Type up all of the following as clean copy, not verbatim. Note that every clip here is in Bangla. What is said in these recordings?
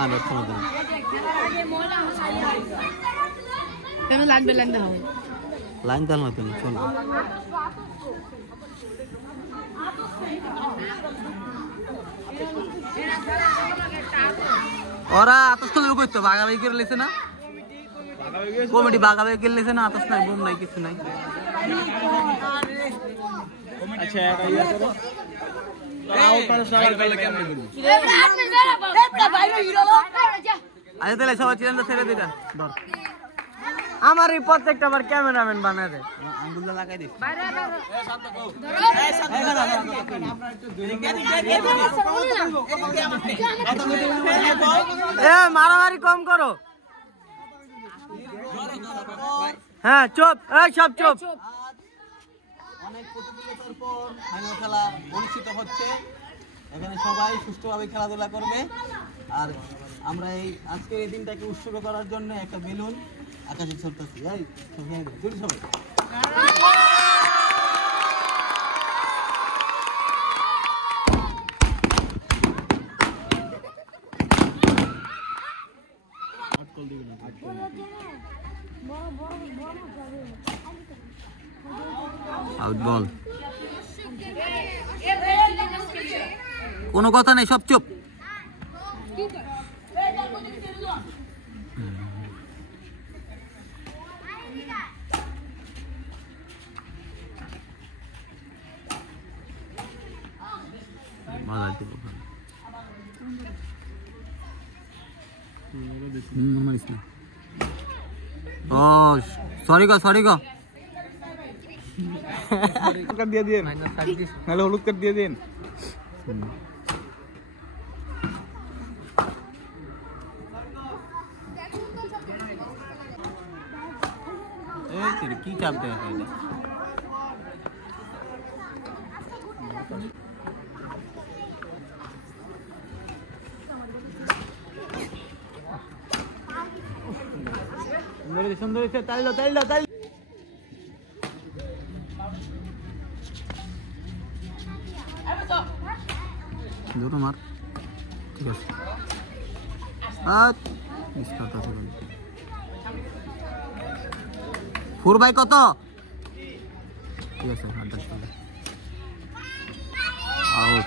না ব্যর্থতা না তুমি লাগবে লাইন দাও লাইন দাও না তুমি চলো ওরা আতস তো কইতো বাগাবাগি করে লেছে না কমিটি বাগাবাগি করে লেছে না আতস নাই বোম নাই কিছু নাই আচ্ছা ইয়া করো আরে তাহলে সবাই চ্যানেলটা ছেড়ে দে ধর আমার এই প্রত্যেকটা আমার ক্যামেরাম্যান বানায় দে আঙ্গুলটা লাগাই দে মারামারি কম করো হ্যাঁ চুপ সব চুপ অনেক প্রতিযোগিতার পর ফাইনাল খেলা অনুষ্ঠিত হচ্ছে এখানে সবাই সুষ্ঠুভাবে খেলাধুলা করবে আর আমরা এই আজকের এই দিনটাকে উৎসর্গ করার জন্য একটা বেলুন আকাশে ছড়তেছি এই সবাই আউট বল কোনো কথা নেই সব চুপ ও সরি গো कर दिया दिए हेलो हलुद कर दिया दिन কি চাপতে সুন্দর হয়েছে তাইল দুটো মার ঠিক আছে ফোর বাই কত ঠিক আছে আউট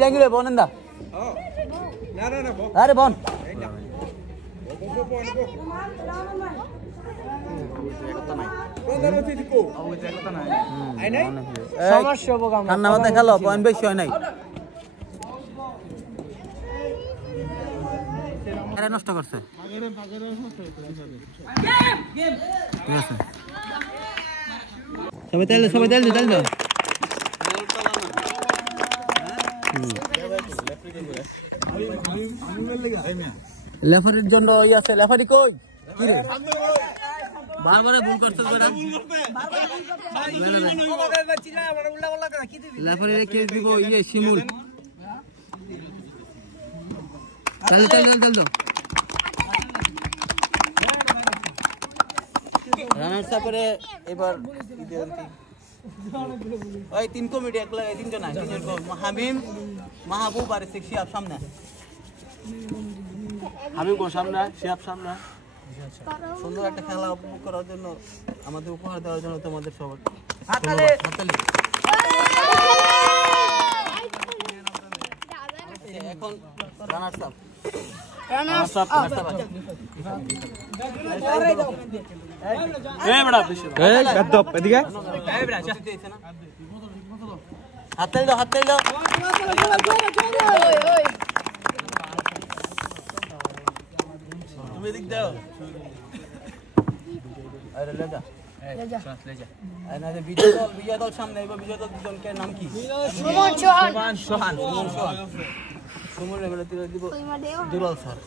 জাঙ্গিরে বনেন্দা আরে বন ঠান্ডা মাথায় খেলো পয়েন্ট বেশি হয় নাই নষ্ট করছে ঠিক আছে সবাই তেল দাও লেফারির জন্য আছে লেফারি কই কি রে বারবার ভুল করতে লেফারির কেস দিব শিমুল তেল দাও রানার্স আপরে এবার ওই তিন কমিটি একলা তিনজন আছে হামিম মাহবুব আর শিয়াব সামনে হামিম কোন সামনে শিয়াব সামনে সুন্দর একটা খেলা উপভোগ করার জন্য আমাদের উপহার দেওয়ার জন্য তোমাদের সবার হাততালি এখন রানার্স আপ হাততালি দাও তুমি এদিক দাও আরে লেজা বিজয় দল সামনে বিজয় দল দুজনকে নাম কি সোহান সুমন লেভেলে তুলে দিব দুলাল স্যার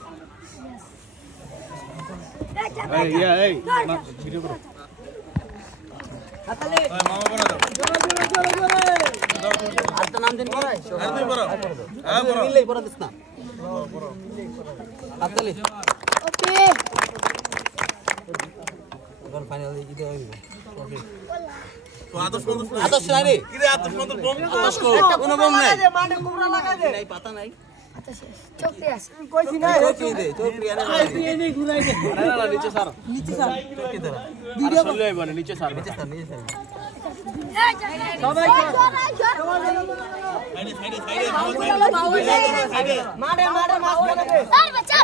ভিডিও করো হাততালি মামা বড় দাও আর তো নাম দিন বড় আর তুই বড় হ্যাঁ বড় মিললেই বড় দিস না হাততালি ওকে এখন ফাইনালি ইদে হইব ওকে আদর্শ নাই রে কি রে আদর্শ বম আদর্শ কোনো বম নাই মানে কুমড়া লাগাই দে নাই পাতা নাই আচ্ছা শেষ চোখে আছে কইছি না চৌকি দে চৌকি আনে এই ঘুরাই দে না নিচে স্যার চৌকি ধরা ভিডিও চলে আইব নিচে স্যার নিচে স্যার সবাই মারে মারে মাছ ফেলে দে আরে বাচ্চা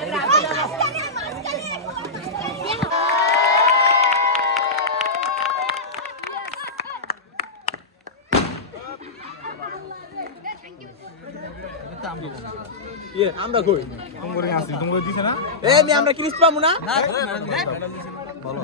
আমরা কই তোমরা আসি তোমরা দিছ না এ মি আমরা ক্রিস পামু না না ভালো